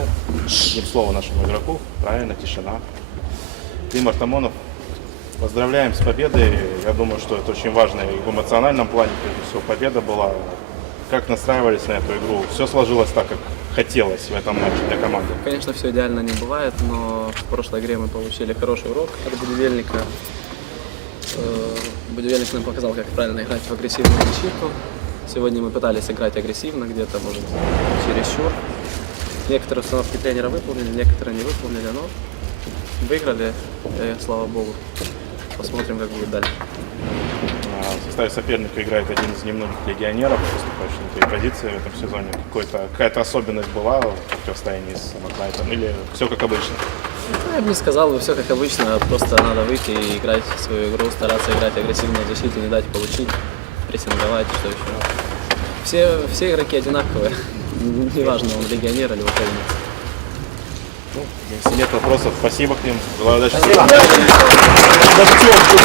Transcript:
Ну, одним словом нашему игроку, правильно, тишина. Дим Артамонов, поздравляем с победой. Я думаю, что это очень важно и в эмоциональном плане, прежде всего, победа была. Как настраивались на эту игру? Все сложилось так, как хотелось в этом матче для команды. Конечно, все идеально не бывает, но в прошлой игре мы получили хороший урок от Будивельника. Э, Будивельник нам показал, как правильно играть в агрессивную защиту. Сегодня мы пытались играть агрессивно, где-то, может, чересчур. Некоторые установки тренера выполнили, некоторые не выполнили, но выиграли, и слава богу. Посмотрим, как будет дальше. А, В составе соперника играет один из немногих легионеров, поступающих на твоей позиции в этом сезоне. Какой-то, какая-то особенность была в противостоянии с Самознайтом или все как обычно? Ну, Я бы не сказал, все как обычно, просто надо выйти и играть свою игру, стараться играть агрессивно в защите, не дать получить, прессинговать, что еще. Все, все игроки одинаковые, неважно, он легионер или выходник. Ну, если нет вопросов, спасибо к ним. Желаю удачи. Тут